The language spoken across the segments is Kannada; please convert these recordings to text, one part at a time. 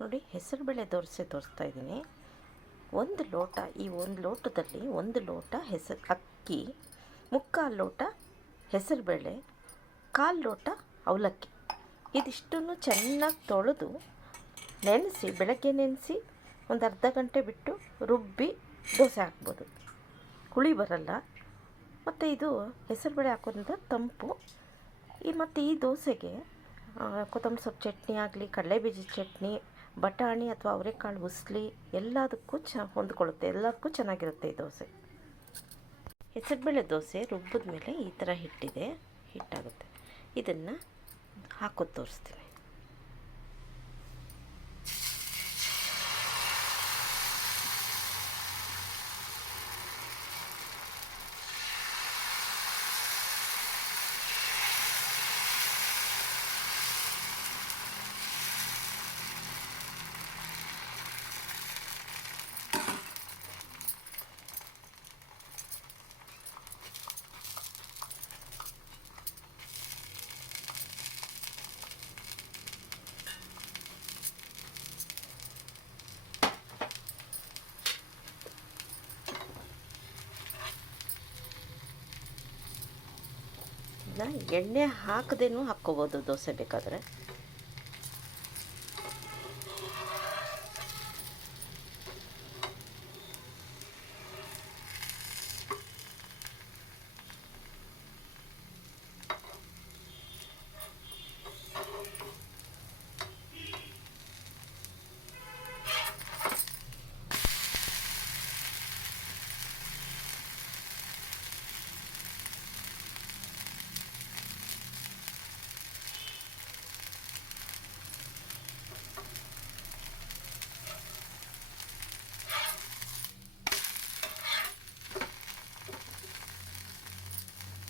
ನೋಡಿ, ಹೆಸರುಬೇಳೆ ದೋಸೆ ತೋರಿಸ್ತಾ ಇದ್ದೀನಿ. ಒಂದು ಲೋಟ, ಈ ಒಂದು ಲೋಟದಲ್ಲಿ ಒಂದು ಲೋಟ ಅಕ್ಕಿ, ಮುಕ್ಕಾಲು ಲೋಟ ಹೆಸರುಬೇಳೆ, ಕಾಲು ಲೋಟ ಅವಲಕ್ಕಿ. ಇದಿಷ್ಟನ್ನು ಚೆನ್ನಾಗಿ ತೊಳೆದು ನೆನೆಸಿ, ಬೆಳಗ್ಗೆ ನೆನೆಸಿ ಒಂದು ಅರ್ಧ ಗಂಟೆ ಬಿಟ್ಟು ರುಬ್ಬಿ ದೋಸೆ ಹಾಕ್ಬೋದು. ಹುಳಿ ಬರಲ್ಲ. ಮತ್ತು ಇದು ಹೆಸರುಬೇಳೆ ಹಾಕೋದ್ರಿಂದ ತಂಪು. ಮತ್ತು ಈ ದೋಸೆಗೆ ಕೊತ್ತಂಬರಿ ಸೊಪ್ಪು ಚಟ್ನಿ ಆಗಲಿ, ಕಡಲೆಬೀಜದ ಚಟ್ನಿ, ಬಟಾಣಿ ಅಥವಾ ಅವರೆಕಾಳು ಉಸ್ಲಿ ಎಲ್ಲದಕ್ಕೂ ಹೊಂದ್ಕೊಳ್ಳುತ್ತೆ. ಎಲ್ಲದಕ್ಕೂ ಚೆನ್ನಾಗಿರುತ್ತೆ ಈ ದೋಸೆ. ಹೆಸರುಬೇಳೆ ದೋಸೆ ರುಬ್ಬಿದ ಮೇಲೆ ಈ ಥರ ಹಿಟ್ಟಾಗುತ್ತೆ. ಇದನ್ನು ಹಾಕೋದು ತೋರಿಸ್ತೀನಿ. ಎಣ್ಣೆ ಹಾಕದೇನೂ ಹಾಕ್ಕೋಬೋದು ದೋಸೆ ಬೇಕಾದರೆ.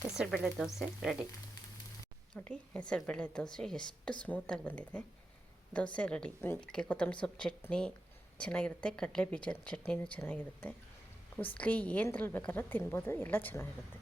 ಹೆಸರುಬೇಳೆ ದೋಸೆ ರೆಡಿ. ನೋಡಿ, ಹೆಸರುಬೇಳೆ ದೋಸೆ ಎಷ್ಟು ಸ್ಮೂತಾಗಿ ಬಂದಿದೆ. ದೋಸೆ ರೆಡಿ. ಇದಕ್ಕೆ ಕೊತ್ತಂಬರಿ ಸೊಪ್ಪು ಚಟ್ನಿ ಚೆನ್ನಾಗಿರುತ್ತೆ, ಕಡಲೆ ಬೀಜದ ಚಟ್ನಿನೂ ಚೆನ್ನಾಗಿರುತ್ತೆ, ಉಸ್ಲಿ ಏನರಲ್ಲಿ ಬೇಕಾದ್ರೂ ತಿನ್ಬೋದು. ಎಲ್ಲ ಚೆನ್ನಾಗಿರುತ್ತೆ.